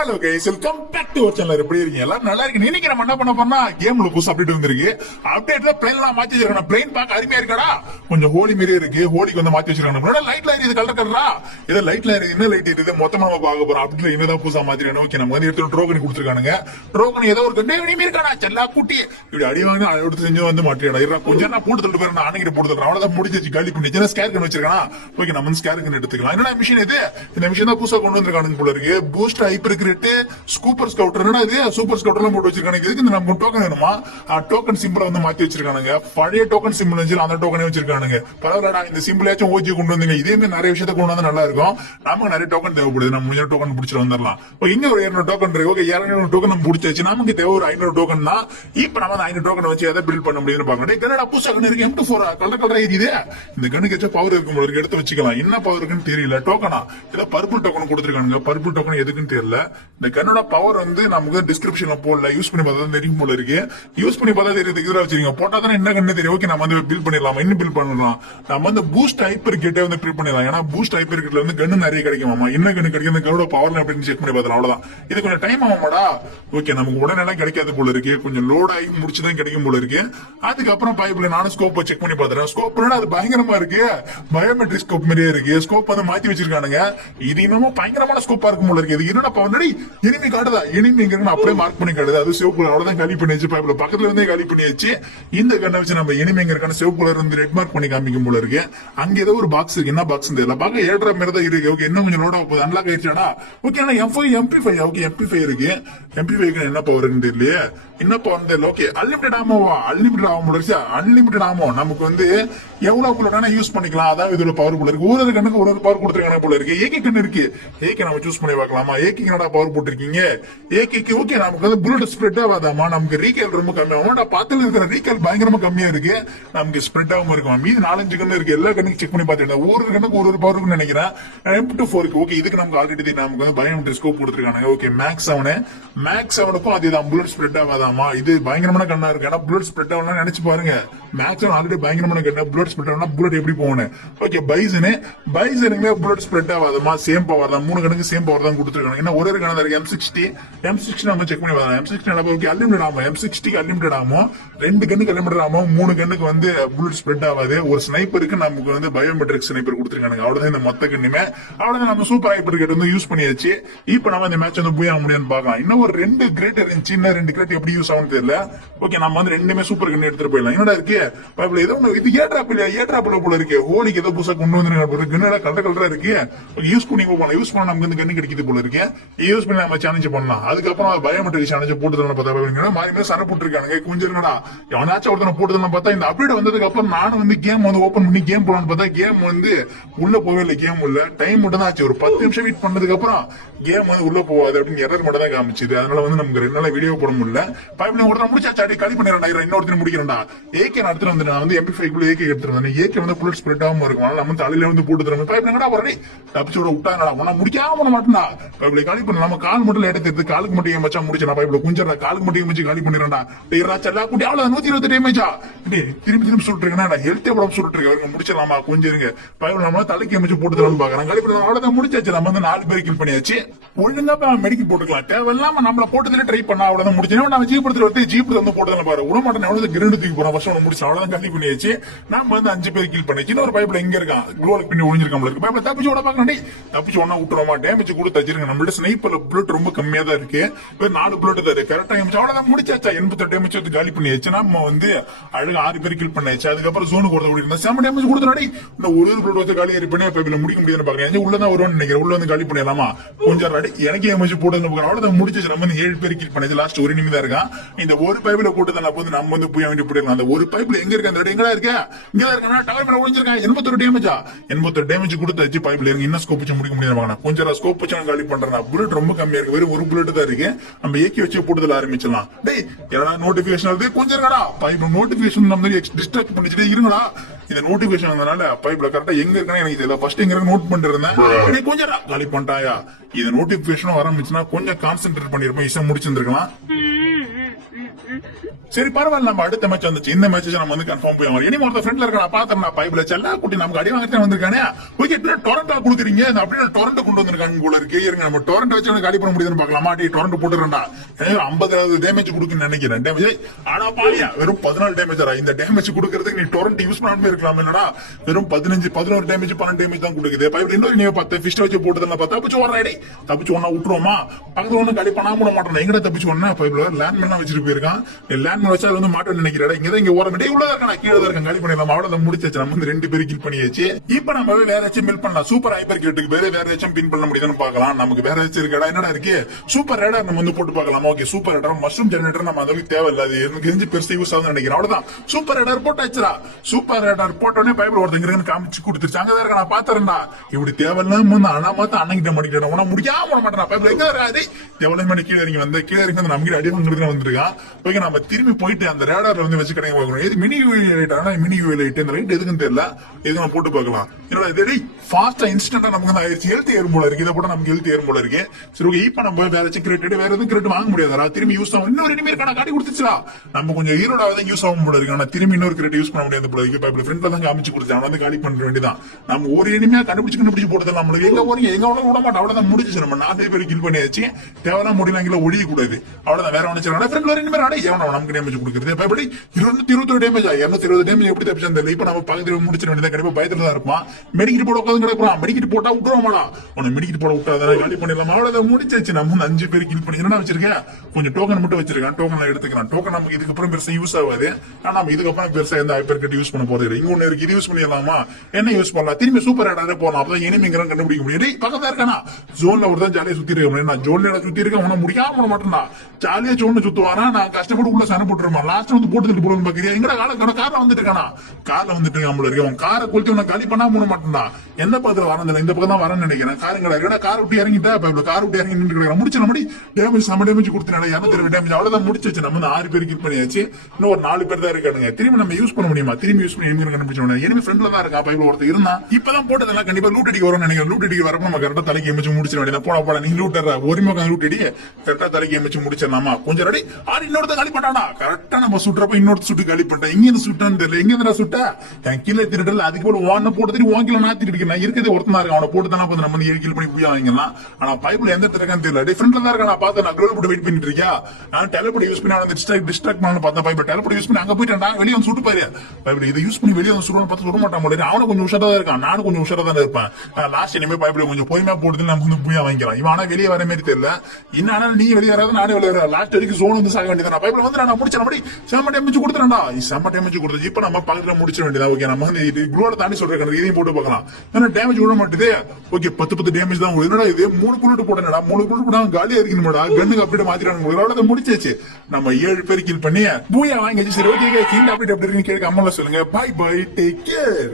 Hello guys, welcome back to our channel. எப்படி இருக்கீங்க? எல்லாரும் நல்லா இருக்கீங்க. இன்னைக்கு நம்ம என்ன பண்ண போறோம்னா, கேம்ல புதுசு அப்டேட் வந்திருக்கு. அப்டேட்ல பிளேன் எல்லாம் மாத்தி வச்சிருக்காங்க. பிளேன் பார்க்க அருமையா இருக்கடா. கொஞ்சம் ஹோலி மாதிரியே இருக்கு. ஹோலிக்கு வந்து மாத்தி வச்சிருக்காங்க. முன்னாடி லைட்ல எரியுது, கலர் கலரா. இத லைட்ல எரியுது, என்ன லைட் எரியுது மொத்தமா நம்ம பார்க்க போறோம். அப்டேட்ல என்னதான் புதுசா மாத்திருக்காங்க. ஓகே, நம்ம வந்து எடுத்து டோக்கன் கொடுத்துருக்கானுங்க. டோக்கன் ஏதோ ஒரு கண்டே வினிமே இருக்காடா. செல்லா குட்டி இப்படி அடி வாங்கி எடுத்து செஞ்சு வந்து மாட்டிடா. கொஞ்சம் நான் போட்டு தள்ளிட்டு போறேன். அன்னைக்கு போட்டு தள்ளுறேன். அவ்வளவுதான் முடிஞ்சிச்சு. காலி பண்ணி ஸ்கேர் கன் வச்சிருக்கானா. ஓகே, நம்ம ஸ்கேர் கன் எடுத்துக்கலாம். என்னடா மிஷின் இது? இந்த மிஷின் தான் புதுசா கொண்டு வந்திருக்கானுங்க போல இருக்கு. Boost hyper grid super scouter. என்னடா இது? சூப்பர் ஸ்கவுட்டர் எல்லாம் போட்டு வச்சிருக்கானுங்க. இதுக்கு நம்ம டோக்கன் வேணுமா? டோக்கன் சிம்பிளை வந்து மாத்தி வச்சிருக்கானுங்க. பழைய டோக்கன் சிம்பிள் வச்சு அந்த டோக்கனே வச்சிருக்கானுங்க. பரவாயில்லடா, இந்த சிம்பிளாச்சும் ஓஜி கொண்டு வந்தீங்க. இதே மாதிரி நிறைய விஷயத்த கொண்டு வந்தா நல்லா இருக்கும். நமக்கு நிறைய டோக்கன் தேவைப்படுது. நம்ம முடிஞ்ச டோக்கன் பிடிச்சிட்டு வந்துடலாம். இங்க ஒரு 200 டோக்கன் இருக்கு. ஓகே, 200 டோக்கன் நம்ம பிடிச்சாச்சு. நமக்கு தேவை ஒரு 500 டோக்கன் தான். இப்ப நம்ம 500 டோக்கன் வச்சு எதை பில்ட் பண்ண முடியும்னு பாக்கணும். கனடா புதுசா கன் இருக்கு. M24 கலர் கலரா இருக்குது. இந்த கண்ணுக்கு வச்ச பவர் இருக்கும், எடுத்து வச்சுக்கலாம். என்ன பவர் இருக்குன்னு தெரியல. டோக்கனா ஏதோ பர்பிள் டோக்கன் கொடுத்துருக்கானுங்க. பர்பிள் டோக்கன் எதுக்குன்னு தெரியல. இந்த கன்னோட பவர் வந்து நமக்கு டிஸ்கிரிப்ஷன்ல போடல. யூஸ் பண்ணி பார்த்தா தெரியும் போல இருக்கு. யூஸ் பண்ணி பார்த்தா தெரியுது. இதுல வச்சிருக்கீங்க போட்டா தானே என்ன கண்ணு தெரியும். ஓகே, நம்ம வந்து பில் பண்ணிடலாம். இன்னும் பில் பண்ணலாம். நம்ம வந்து பூஸ்ட் ஹைப்பர் கிட்டே வந்து பில் பண்ணிடலாம். ஏன்னா பூஸ்ட் ஹைப்பர் கிட்ல வந்து கண்ணு நிறைய கிடைக்குமாமா. என்ன கண்ணு கிடைக்கும், இந்த கன்னோட பவர் அப்படின்னு செக் பண்ணி பார்த்தலாம். அவ்வளவுதான். இது கொஞ்சம் டைம் ஆகுமாடா. ஓகே, நமக்கு உடனே கிடைக்காது போல இருக்கு. கொஞ்சம் லோட் ஆகி முடிச்சுதான் கிடைக்கும் போல இருக்கு. அதுக்கப்புறம் பைப்ல நானும் ஸ்கோப் செக் பண்ணி பாத்துறேன். ஸ்கோப் அது பயங்கரமா இருக்கு. பயோமெட்ரிக் ஸ்கோப் மாதிரியே இருக்கு. ஸ்கோப் வந்து மாத்தி வச்சிருக்கானுங்க. இது இன்னமும் பயங்கரமான ஸ்கோப்பா இருக்கும் போல இருக்கு. இது என்னடா பவனடி எனிமி காட்டுதா? எனிமி அப்படியே மார்க் பண்ணி காட்டுது. அது சிவப்பு அவ்வளவுதான் காலி பண்ணி வச்சு பைப்ல பக்கத்துல இருந்தே காலி பண்ணி வச்சு இந்த கண்ணை வச்சு நம்ம எனிமி இருக்கான சிவப்பு கலர் வந்து ரெட் மார்க் பண்ணி காமிக்கும் போல இருக்கு. அங்க ஏதோ ஒரு பாக்ஸ் இருக்கு. என்ன பாக்ஸ் தெரியல. பாக்க ஏற்ற மாதிரி தான் இருக்கு. ஓகே, இன்னும் கொஞ்சம் லோட் ஆக போகுது. அன்லாக் ஆயிடுச்சாடா. ஓகே, ஆனா MP5 ஓகே, MP5 இருக்கு. MP5 என்ன பவர் இருக்குன்னு தெரியல. என்ன பவர் தெரியல. Okay, unlimited ஆமோவா? அன்லிமிட்டட் ஆக முடிச்சு. அன்லிமிட்டட் ஆமோ நமக்கு வந்து எவ்வளவு யூஸ் பண்ணிக்கலாம். அதாவது இதோட பவர் போல இருக்கு. ஒரு கண்ணுக்கு ஒரு பவர் கொடுத்துருக்காங்க போல இருக்கு. ஏகே கண்ணு இருக்கு. ஏகே நம்ம சூஸ் பண்ணி பார்க்கலாமா? ஏகே என்னடா பவர் போட்டிருக்கீங்க? ஏகேக்கு ஓகே, நமக்கு வந்து புல்லட் ஸ்ப்ரெட் ஆகாதாமா. நமக்கு ரீகேல் ரொம்ப கம்மியாகும். பத்துல இருக்கிற ரீகேல் பயங்கரமா கம்மியா இருக்கு. நமக்கு ஸ்ப்ரெட் ஆகாம இருக்கும். மீது 4-5 கண்ணு இருக்கு. எல்லா கண்ணுக்கு செக் பண்ணி பார்த்துட்டேன். ஒரு கண்ணுக்கு ஒரு பவர் இருக்குன்னு நினைக்கிறேன். M24 ஓகே, இதுக்கு நமக்கு ஆல்ரெடி நமக்கு வந்து பயோமெட்ரிக் ஸ்கோப் கொடுத்துருக்காங்க. ஓகே, மேக்ஸ் 7க்கும் அதுதான் புல்லட் ஸ்ப்ரெட் ஆகாதாமா. இது பயங்கரமான கண்ணா இருக்கு. ஏன்னா புல்லட் ஸ்ப்ரெட் ஆகலாம் நினைச்சு பாருங்க. மேக்ஸ் 7 ஆல்ரெடி பயங்கரமான கண்ணு. புல்லட் ஸ்ப்ரெட் ஆகலாம் புல்லட் எப்படி போகணும். ஓகே, பைசனுமே புல்லட் ஸ்ப்ரெட் ஆகாதமா. சேம் பவர் தான். 3 கண்ணுக்கு சேம் பவர் தான் கொடுத்துருக்காங்க. ஏன்னா ஒரே கண்ணா இருக்கு. M60 நம்ம செக் பண்ணி பார்த்தோம். M60 ஓகே, அன்லிமிட்டட் ஆகும். M60 அன்லிமிட்டட் ஆகும். 2 கண்ணுக்கு அன்லிமிட்டட் ஆகும். 3 கண்ணுக்கு வந்து புல்லட் ஸ்ப்ரெட் ஆகாது. ஒரு ஸ்னைப்பருக்கு நமக்கு வந்து பயோமெட்ரிக் ஸ்னைப்பர் கொடுத்துருக்காங்க. அவ்வளவுதான். இந்த மொத்த கண்ணுமே அவ்வளவுதான். நம்ம சூப்பர் ஹைப்பர் கிட்ட வந்து யூஸ் பண்ணியாச்சு. இப்ப நம்ம இந்த மேட்ச் வந்து போய் ஆக முடியும்னு பார்க்கலாம். இன்னும் ஒரு 2 கிரேட் இருந்துச்சு. இன்னும் 2 கிரேட் எப்படி யூஸ் ஆகும் தெரியல. ஓகே, நம்ம வந்து ரெண்டுமே சூப்பர் கண்ணு எடுத்துட்டு போயிடலாம். என்னடா இருக்கு பைப்ல ஏதோ ஒண்ணு. இது ஏட்ராப் இல்லையா? ஏட்ராப்ல போல இருக்கு. ஹோலிக்கு ஏதோ புதுசா கொண்டு வந்து கண்ணு கலர் கலரா இருக்கு. யூஸ் பண்ணி போகலாம். யூஸ் பண்ண நமக்கு வந்து கண்ணு கிடைக்குது போல இருக்கு. யூஸ் பண்ணி நம்ம சேலஞ்ச் பண்ணலாம். அதுக்கப்புறம் பயோமெட்ரிக் சேலஞ்ச் போட்டு பார்த்தா மாறி சண்டை போட்டுருக்காங்க. கொஞ்சம் இருக்கடா, எவனாச்சும் ஒருத்தனை போட்டுதான் பார்த்தா இந்த அப்டேட் வந்ததுக்கு அப்புறம் நானும் வந்து கேம் வந்து ஓபன் பண்ணி கேம் போலான்னு பார்த்தா கேம் வந்து உள்ள போவே இல்லை. கேம் உள்ள டைம் மட்டும் தான் ஆச்சு. ஒரு 10 நிமிஷம் வெயிட் பண்ணதுக்கு அப்புறம் கேம் வந்து உள்ள போவாது அப்படின்னு எரர் மட்டும் தான் காமிச்சுது. அதனால வந்து நமக்கு 2 நாள் வீடியோ போட முடியல. பைப்ல ஒருத்தர முடிச்சாச்சாடி காலி பண்ணிடுறேன். இன்னொருத்தர் முடிக்கிறேன்டா. ஏகே நடத்துட்டு வந்து நான் வந்து MP5 ஏகே எடுத்துட்டு வந்தேன். ஏகே வந்து புல்லட் ஸ்ப்ரெட் ஆகாம இருக்கும். நம்ம தலையில வந்து போட்டு தரோம். பைப்ல என்னடா வரடி தப்பிச்சோட விட்டாங்கடா. உன்ன முடிக்காம பண்ண மாட்டேன்டா. பைப்ல காலி பண்ண நம்ம கால் மட்டும் எடுத்து காலுக்கு மட்டும் ஏன் மச்சா முடிச்சு. நான் பைப்ல குஞ்சா காலுக்கு மட்டும் வச்சு காலி பண்ணிடுறேன்டா. செல்லா குட்டி அவ்வளவு 120 டேமேஜா. திரும்பி சொல்லிட்டு ஹெல்த் எவ்வளவு சொல்லிட்டு இருக்கு. முடிச்சிடலாமா? கொஞ்சம் இருங்க. பைப்ல நம்ம தலைக்கு அமைச்சு போட்டு தரணும் பாக்குறேன். காலி பண்ண அவ்வளவுதான் முடிச்சாச்சு. நம்ம வந்து 4 பேர் கில் பண்ணியாச்சு. ஒழுங்கா மெடிக்கல் போட்டுக்கலாம். தேவையில்லாம நம்மள போட்டதுல ட்ரை பண்ணா அவ்வளவுதான் முடிச்சு. நம்ம ஜீப் எடுத்து ஜீப் வந்து போட்டதுல பாரு உடமாட்டம் எவ்வளவு கிரண்டு தூக்கி போறோம். ஃபர்ஸ்ட் முடிச்சு அவ்வளவுதான் காலி பண்ணியாச்சு. நம்ம வந்து 5 பேர் கில் பண்ணிச்சு. இன்னொரு பைப்ல எங்க இருக்கான்? குளோலுக்கு பின்னி ஒளிஞ்சிருக்கான். பைப்ல தப்பிச்சு விட பாக்கணும். தப்பிச்சு ஒன்னா விட்டுறோமா? டேமேஜ் கூட தச்சிருங்க. நம்மளோட ஸ்னைப்பர்ல புல்லட் ரொம்ப கம்மியா தான் இருக்கு. 4 புல்லட் தான் கரெக்டா அவ்வளவுதான் முடிச்சாச்சா. 88 டேமேஜ் வந்து காலி பண்ணியாச்சு. நம்ம வந்து அழகா 6 பேர் கில் பண்ணியாச்சு. அதுக்கப்புறம் ஜோனுக்கு ஒருத்தர் ஓடி இருந்தா 7 டேமேஜ் கொடுத்தா இந்த ஒரு புல்லட் வந்து காலி பண்ணி பைப்ல முடிக்க முடியாதுன்னு பாக்குறேன். உள்ளதான் வருவான்னு நினைக்கிறேன். உள்ள வந்து காலி பண்ணிடலாமா? கொஞ்சம் எனக்கு எமேஜ் போட்டு அவ்வளவுதான் முடிச்சு. நம்ம வந்து 7 பேர் கில் பண்ணி லாஸ்ட் ஒரு நிமிடம் தான் இருக்கான். இந்த ஒரு பைப்ல போட்டு தான் நம்ம வந்து போய் வேண்டி போயிடலாம். அந்த ஒரு பைப்ல எங்க இருக்கு? அந்த எங்கடா இருக்க? இங்கதான் இருக்கா? டவர் மேல ஒளிஞ்சிருக்கான். 81 டேமேஜா? 81 டேமேஜ் கொடுத்தாச்சு. பைப்ல இருக்கு. இன்னும் ஸ்கோப் வச்சு முடிக்க முடியாது. கொஞ்சம் ஸ்கோப் வச்சு காலி பண்றேன். புல்லட் ரொம்ப கம்மியா இருக்கு. வெறும் ஒரு புல்லட் தான் இருக்கு. நம்ம ஏக்கி வச்சு போட்டுதல ஆரம்பிச்சிடலாம். டேய் ஏன்னா நோட்டிபிகேஷன் வருது. கொஞ்சம் இருக்கடா. பைப் நோட்டிபிகேஷன் நம்ம டிஸ்ட்ராக்ட் பண்ணிச்சுட்டே இருங்களா. இந்த நோட்டிபிகேஷன் வந்தனால பைப்ல கரெக்டா எங்க இருக்கான்னு எனக்கு தெரியல. ஃபர்ஸ்ட் எங்க இருக்கு நோட் பண்ணிட்டு இருந்தேன். கொஞ்சம் காலி பண்ணிட்டாயா. இது நோட்டிபிகேஷன் ஆரம்பிச்சுன்னா கொஞ்சம் கான்சென்ட்ரேட் பண்ணிருப்பேன். இசை முடிச்சிருந்திருக்கலாம். சரி பரவாயில்ல, நம்ம அடுத்த மேட்ச் வந்துச்சு. இந்த மேட்ச் நம்ம வந்து கன்ஃபார்ம் போய் வரோம். இனி ஒருத்த ஃப்ரெண்ட்ல இருக்க நான் பாத்தேன், பைப்ல செல்லா குட்டி நமக்கு அடி வாங்கிட்டு வந்திருக்கானே. ஓகே, டொரண்டோ கொடுக்குறீங்க, அப்படியே டொரண்டோ கொண்டு வந்திருக்காங்க போல இருக்கு. இருங்க, நம்ம டொரண்டோ வச்சு அவனுக்கு அடி பண்ண முடியுதுன்னு பாக்கலாமா? டொரண்டோ போட்டுறா 50 டேமேஜ் கொடுக்குன்னு நினைக்கிறேன். டேமேஜ் ஆனா பாலியா வெறும் 14 டேமேஜ். இந்த டேமேஜ் கொடுக்கறதுக்கு நீ டொரண்டோ யூஸ் பண்ணாம இருக்கலாம் இல்லடா. வெறும் 11 டேமேஜ் 12 டேமேஜ் தான் கொடுக்குது. பைப்ல இன்னொரு நீ 10 ஃபிஷ் வச்சு போட்டுதான் பார்த்தா தப்பிச்சு ஓடுறாடி. தப்பிச்சு ஒன்னா விட்டுருவோமா? பக்கத்துல ஒண்ணு அடி பண்ணாம விட மாட்டோம். எங்கட தப்பிச்சு ஒன்னா பைப்ல லேண்ட்மேன் வச்சுட்டு போயிருக்கான். லேண்ட்மேன் வச்சா வந்து மாட்டோம் நினைக்கிறேன். இங்க ஓரம் உள்ள இருக்கா, கீழே இருக்க காலி பண்ணிடலாம். அவ்வளவு முடிச்சாச்சு. நம்ம வந்து 2 பேரும் கில் பண்ணியாச்சு. இப்ப நம்ம வேற ஏதாச்சும் பில் பண்ணலாம். சூப்பர் ஹைப்பர் கிரிட்டுக்கு வேற ஏதாச்சும் பின் பண்ண முடியுதுன்னு பாக்கலாம். நமக்கு வேற ஏதாச்சும் இருக்கா? என்னடா இருக்கு? சூப்பர் ரேடார் நம்ம வந்து போட்டு பார்க்கலாம். Okay, super radar mushroom generator நம்ம அதுக்கு தேவையில்லை. அது எனக்கு பெருசு யூஸ் ஆகுதுன்னு நினைக்கிறேன். அவ்வளவுதான். சூப்பர் ரேடார் போட்டாச்சுரா. சூப்பர் ரேடார் போட்டோடனே பைப்ல ஒருத்தங்க காமிச்சு கொடுத்துருச்சு. அங்கதான் இருக்க நான் பாத்துறேன்டா. இப்படி தேவையில்லாம அண்ணா மாத்த அண்ணங்கிட்ட மாட்டிக்கிட்டேன். உன முடியாம விட மாட்டேன். பைப்ல எங்க இருக்காது தேவையில்லாம மணி கீழே இறங்கி வந்து கீழே இறங்கி வந்து நமக்கு அடி வாங்குறதுக்கு வந்திருக்கான். ஓகே, நம்ம திரும்பி போயிட்டு அந்த ரேடார்ல வந்து வச்சு கிடைக்க பார்க்கணும். இது மினி லைட். ஆனா மினி லைட் இந்த லைட் எதுக்குன்னு தெரியல. எது நம்ம போட்டு பார்க்கலாம். என்னடா ஃபாஸ்டா இன்ஸ்டன்டா நமக்கு வந்து ஆயிடுச்சு. ஹெல்த் ஏறும் போல இருக்கு. இதை போட நமக்கு ஹெல்த் ஏறும் போல இருக்கு. சரி ஓகே, இப்ப நம்ம வேற கிரெட் வேற எதுவும் கிரெட் வாங்க முடியாதா? திரும்பி யூஸ் ஆகும். இன்னொரு இனிமே இருக்கா காட்டி கொடுத்துச்சா? நம்ம கொஞ்சம் ஈரோட யூஸ் ஆகும் போல இருக்கு. ஆனா திரும்பி இன்னொரு கிரெட் யூஸ் பண்ண முடியாது போல இருக்கு. பைப்ல ஃப்ரெண்ட்ல தான் காமிச்சு கொடுத்து அவன் வந்து காலி பண்ண வேண்டியதான். நம்ம ஒரு இனிமையா கண்டுபிடிச்சு போடுறது நம்மளுக்கு எங்க போறீங்க எங்க விட மாட்டோம். அவ்வளவுதான் முடிச்சு. நம்ம 4 பேர் கில் பண்ணியாச்சு. தேவையான முடியல ஒழிய கூடாது. அவ்வளவுதான். வேற ஒண்ணு ஃப்ரெண்ட்ல இனிமே அடை எவன நமக்கு டேமேஜ் கொடுக்குறது. பைப்படி 220 டேமேஜ் 220 டேமேஜ் எப்படி தப்பிச்சு அந்த இப்ப நம்ம பக்கத்துல முடிச்சிட வேண்டியதான். கண்டிப்பா பயத்துல தான் இருப்பான். மெடிக்கிட்டு போட உட்காந்து கிடக்குறான். மெடிக்கிட்டு போட்டா விட்டுருவாமாடா. உன மெடிக்கிட்டு போட விட்டா காலி பண்ணிடலாம். அவ்வளவுதான் முடிச்சாச்சு. நம்ம 5 பேர் கில் பண்ணி என்ன வச்சிருக்கேன், கொஞ்சம் டோக்கன் மட்டும் வச்சிருக்கேன். டோக்கன் எடுத்துக்கலாம். டோக்கன் நமக்கு இதுக்கப்புறம் பெருசா யூஸ் ஆகாது. ஆனா நம்ம இதுக்கப்புறம் பெருசா எந்த ஹைப்பர் கட் யூஸ் பண்ண போறது. இங்க ஒண்ணு இருக்கு, இது யூஸ் பண்ணிடலாமா? என்ன யூஸ் பண்ணலாம்? திரும்பி சூப்பர் ரேடாரே போலாம். அப்பதான் எனிமிங்கிற கண்டுபிடிக்க முடியும். பக்கத்துல இருக்கானா ஜோன்ல ஒரு தான் ஜாலியா சுத்தி இருக்க முடியும். நான் ஜோன்ல சுத்தி இருக்கேன். உன முடியாம பண்ண மாட்டேன்டா. ஜாலியா ஜோன்ல சுத்துவானா? நான் கஷ்டப்பட்டு உள்ள சன போட்டுருமா. லாஸ்ட் வந்து போட்டு போறது பாக்குறியா? எங்கட கார்ல வந்துட்டு இருக்கானா? கார்ல வந்துட்டு இருக்கான் இருக்கு. அவன் காரை குளிச்சு உன காலி பண்ணா போட மாட்டேன்டா. எந்த பக்கத்துல வரதில்லை, இந்த பக்கம் தான் வரேன்னு நினைக்கிறேன். காருங்க கார் விட்டு இறங்கிட்டா கார் விட்டு இறங்கி நின்று முடிச்சு நம்ம டேமேஜ் நம்ம டேமேஜ் கொடுத்தனால 220 டேமேஜ் அவ்வளவுதான் முடிச்சு. நம்ம 6 பேர் கில் பண்ணியாச்சு. இன்னும் ஒரு 4 பேர் தான் இருக்கானுங்க. திரும்பி நம்ம யூஸ் பண்ண முடியுமா? திரும்பி யூஸ் பண்ணி எனிமி கண்டுபிடிச்சோம். எனிமி ஃப்ரெண்ட்ல தான் இருக்கா. பைப்ல ஒருத்தர் இருந்தா இப்பதான் போட்டதெல்லாம் கண்டிப்பா லூட் அடிக்க வரும்னு நினைக்கிறேன். லூட் அடிக்க வரப்ப நம்ம கரெக்டா தலைக்கு எமிச்சு முடிச்சிட வேண்டியது. போட நீ லூட் ஒருமே லூட் அடி கரெக்டா தலைக்கு எமிச்சு முடிச்சிடலாமா? கொஞ்சம் ரெடி ஆறு இன்னொருத்த காலி பண்ணானா? கரெக்டா நம்ம சுட்டுறப்ப இன்னொருத்த சுட்டு காலி பண்ணிட்டேன். இங்க இருந்து சுட்டான்னு தெரியல. எங்க இருந்தா சுட்ட என் கீழே திருடல. அதுக்கு போல ஒன்னு போட்டு வாங்கில நாத்திட்டு இருக்கேன். இருக்கிறது ஒருத்தனா இருக்கு. அவனை போட்டு தானே நம்ம வந்து 7 கில் பண்ணி போய் வாங்கிக்கலாம். ஆனா பைப்ல எந்த இருக்கான்னு தெரியல. டிஃபரெண்ட்ல தான் இருக்கா. நான் பார்த்தேன். நான் க்ரோல் போட்டு வெயிட் பண்ணிட்டு இருக்கேன். நான் டெலிபோர்ட் யூஸ் பண்ணி அவனை டிஸ்ட்ராக்ட் பண்ணு பார்த்தேன். பைப்ல டெலிபோர்ட் யூஸ் பண்ணி அங்க போயிட்டேன். வெளியே வந்து சுட்டு பாரு. பைப்ல இதை யூஸ் பண்ணி வெளியே வந்து சுடுன்னு பார்த்து சுட மாட்டான் போல. அவனை கொஞ்சம் உஷாரா தான் இருக்கான். நானும் கொஞ்சம் உஷாரா தான் இருப்பேன். லாஸ்ட் இனிமே பைப்ல கொஞ்சம் பொறுமையா போட்டு நம்ம வந்து போய் வாங்கிக்கலாம். இவன் ஆனா வெளியே வர மாதிரி தெரியல. இன்னும் நீ வெளியே வராது, நானே வெளியே வர. லாஸ்ட் வரைக்கும் ஜோன் வந்து சாக வேண்டியதான். பைப்ல வந்து நான் முடிச்சேன். செம்ம டேமேஜ் கொடுத்துறேன்டா. செம்ம டேமேஜ் கொடுத்து இப்ப நம்ம பக்கத்துல முடிச்சிட வேண்டியதா. ஓகே, நம்ம வந்து குளோட தாண்டி சொல்றேன். இதையும் போட்டு பார்க்கலாம். ஏன்னா டேமேஜ் விட மாட்டேது. ஓகே, 10 டேமேஜ் தான். என்னடா இது 3 புல்லட் போட்டேன்டா. 3 புல்லட் போட்டா காலியா இருக்கணும்டா. கண்ணுக்கு அப்படியே மாத்திரானுங்க. முடிச்சாச்சு. நம்ம 7 பேர் கில் பண்ணி பூயா வாங்கிச்சு. சரி ஓகே, இந்த அப்டேட் எப்படி இருக்குன்னு கேட்க அம்மால சொல்லுங்க. Bye bye, take care.